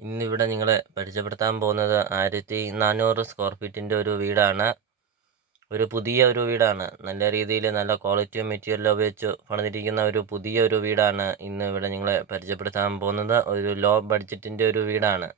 ഇന്നിവിടെ നിങ്ങളെ പരിചയപ്പെടുത്താൻ പോകുന്നത് ആയിരത്തി നാനൂറ് സ്ക്വയർ ഫീറ്റിന്റെ ഒരു വീടാണ്. ഒരു പുതിയ ഒരു വീടാണ്. നല്ല രീതിയിൽ നല്ല ക്വാളിറ്റിയും മെറ്റീരിയലും ഉപയോഗിച്ച് പണിതിരിക്കുന്ന ഒരു പുതിയ ഒരു വീടാണ് ഇന്ന് ഇവിടെ നിങ്ങളെ പരിചയപ്പെടുത്താൻ പോകുന്നത്. ഒരു ലോ ബഡ്ജറ്റിന്റെ ഒരു വീടാണ്.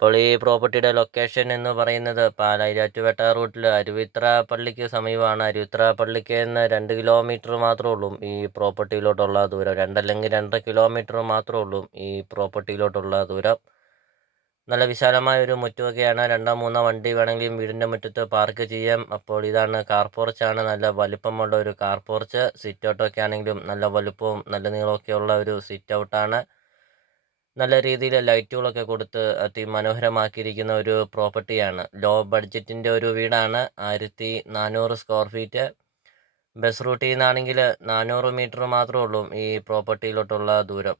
ഇപ്പോൾ ഈ പ്രോപ്പർട്ടിയുടെ ലൊക്കേഷൻ എന്ന് പറയുന്നത് പാലായിരാറ്റുപേട്ട റൂട്ടിൽ അരുവിത്ര പള്ളിക്ക് സമീപമാണ്. അരുവിത്ര പള്ളിക്ക് നിന്ന് രണ്ട് കിലോമീറ്റർ മാത്രമേ ഉള്ളൂ ഈ പ്രോപ്പർട്ടിയിലോട്ടുള്ള ദൂരം. രണ്ടല്ലെങ്കിൽ രണ്ടര കിലോമീറ്റർ മാത്രമേ ഉള്ളൂ ഈ പ്രോപ്പർട്ടിയിലോട്ടുള്ള ദൂരം. നല്ല വിശാലമായ ഒരു മുറ്റമൊക്കെയാണ്. രണ്ടോ മൂന്നോ വണ്ടി വേണമെങ്കിലും വീടിന്റെ മുറ്റത്ത് പാർക്ക് ചെയ്യാം. അപ്പോൾ ഇതാണ് കാർ പോർച്ചാണ് നല്ല വലുപ്പമുള്ള ഒരു കാർ പോർച്ച് സിറ്റ് ഔട്ടൊക്കെ ആണെങ്കിലും നല്ല വലുപ്പവും നല്ല നീളമൊക്കെയുള്ള ഒരു സിറ്റ് ഔട്ടാണ് നല്ല രീതിയിൽ ലൈറ്റുകളൊക്കെ കൊടുത്ത് അതിമനോഹരമാക്കിയിരിക്കുന്ന ഒരു പ്രോപ്പർട്ടിയാണ്. ലോ ബഡ്ജറ്റിന്റെ ഒരു വീടാണ്. ആയിരത്തി നാനൂറ് സ്ക്വയർ ഫീറ്റ്. ബസ് റൂട്ടിൽ നിന്നാണെങ്കിൽ നാനൂറ് മീറ്റർ മാത്രമേ ഉള്ളൂ ഈ പ്രോപ്പർട്ടിയിലോട്ടുള്ള ദൂരം.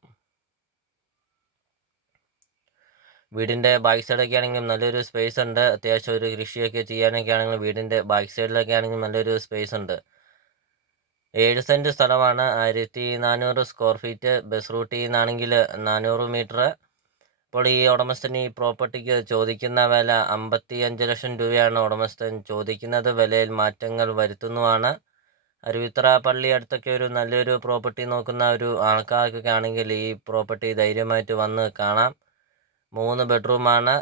വീടിന്റെ ബാക്ക് സൈഡൊക്കെ ആണെങ്കിലും നല്ലൊരു സ്പേസ് ഉണ്ട്. അത്യാവശ്യം ഒരു കൃഷിയൊക്കെ ചെയ്യാനൊക്കെ ആണെങ്കിലും വീടിന്റെ ബാക്ക് സൈഡിലൊക്കെ ആണെങ്കിലും നല്ലൊരു സ്പേസ് ഉണ്ട്. ഏഴ് സെന്റ് സ്ഥലമാണ്. ആയിരത്തി നാനൂറ് സ്ക്വയർ ഫീറ്റ് ബസ് റൂട്ടിൽ നിന്നാണെങ്കിൽ നാനൂറ് മീറ്റർ ഇപ്പോൾ ഈ ഉടമസ്ഥൻ ഈ പ്രോപ്പർട്ടിക്ക് ചോദിക്കുന്ന വില അമ്പത്തി അഞ്ച് ലക്ഷം രൂപയാണ് ഉടമസ്ഥൻ ചോദിക്കുന്നത്. വിലയിൽ മാറ്റങ്ങൾ വരുത്തുന്നതാണ് അരുവിത്ര പള്ളി അടുത്തൊക്കെ ഒരു നല്ലൊരു പ്രോപ്പർട്ടി നോക്കുന്ന ഒരു ആൾക്കാർക്കൊക്കെ ആണെങ്കിൽ ഈ പ്രോപ്പർട്ടി ധൈര്യമായിട്ട് വന്ന് കാണാം. മൂന്ന് ബെഡ്റൂമാണ്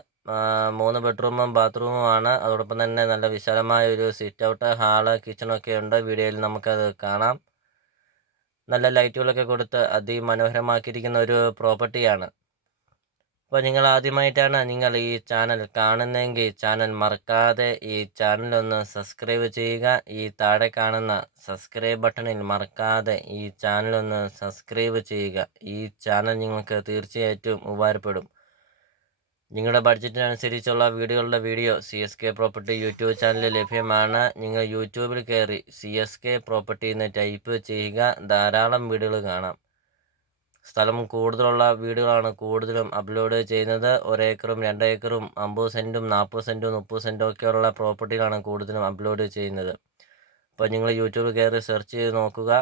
മൂന്ന് ബെഡ്റൂമും ബാത്റൂമും ആണ് അതോടൊപ്പം തന്നെ നല്ല വിശാലമായ ഒരു സിറ്റ് ഔട്ട് ഹാൾ കിച്ചണൊക്കെ ഉണ്ട്. വീഡിയോയിൽ നമുക്കത് കാണാം. നല്ല ലൈറ്റുകളൊക്കെ കൊടുത്ത് അതിമനോഹരമാക്കിയിരിക്കുന്ന ഒരു പ്രോപ്പർട്ടിയാണ് അപ്പോൾ നിങ്ങൾ ആദ്യമായിട്ടാണ് നിങ്ങൾ ഈ ചാനൽ കാണുന്നതെങ്കിൽ ചാനൽ മറക്കാതെ ഈ ചാനലൊന്ന് സബ്സ്ക്രൈബ് ചെയ്യുക. ഈ താഴെ കാണുന്ന സബ്സ്ക്രൈബ് ബട്ടണിൽ മറക്കാതെ ഈ ചാനലൊന്ന് സബ്സ്ക്രൈബ് ചെയ്യുക. ഈ ചാനൽ നിങ്ങൾക്ക് തീർച്ചയായിട്ടും ഉപകാരപ്പെടും. നിങ്ങളുടെ ബഡ്ജറ്റിനനുസരിച്ചുള്ള വീടുകളുടെ video C S K property YouTube ചാനലിൽ ലഭ്യമാണ്. നിങ്ങൾ യൂട്യൂബിൽ കയറി സി എസ് കെ പ്രോപ്പർട്ടി എന്ന് ടൈപ്പ് ചെയ്യുക. ധാരാളം വീടുകൾ കാണാം. സ്ഥലം കൂടുതലുള്ള വീടുകളാണ് കൂടുതലും അപ്ലോഡ് ചെയ്യുന്നത്. ഒരേക്കറും രണ്ടേക്കറും അമ്പത് സെന്റും നാൽപ്പത് സെന്റും മുപ്പത് സെന്റും ഒക്കെയുള്ള പ്രോപ്പർട്ടികളാണ് കൂടുതലും അപ്ലോഡ് ചെയ്യുന്നത്. അപ്പോൾ നിങ്ങൾ യൂട്യൂബിൽ കയറി സെർച്ച് ചെയ്ത് നോക്കുക.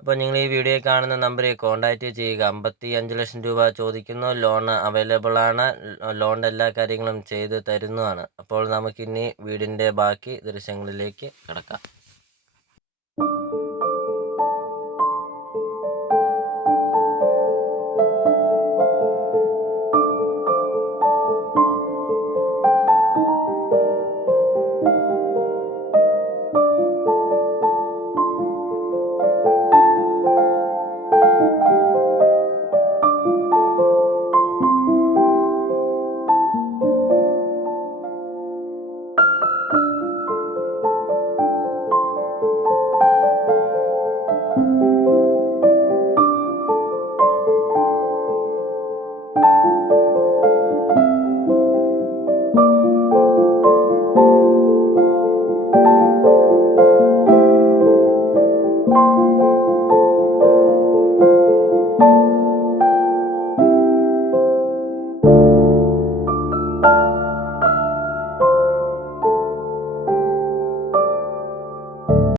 അപ്പോൾ നിങ്ങൾ ഈ വീഡിയോ കാണുന്ന നമ്പറിൽ കോൺടാക്റ്റ് ചെയ്യുക. അമ്പത്തി അഞ്ച് ലക്ഷം രൂപ ചോദിക്കുന്നു. ലോൺ അവൈലബിൾ ആണ്. ലോണിന്റെ എല്ലാ കാര്യങ്ങളും ചെയ്ത് തരുന്നതാണ്. അപ്പോൾ നമുക്കിനി വീടിന്റെ ബാക്കി ദൃശ്യങ്ങളിലേക്ക് കിടക്കാം.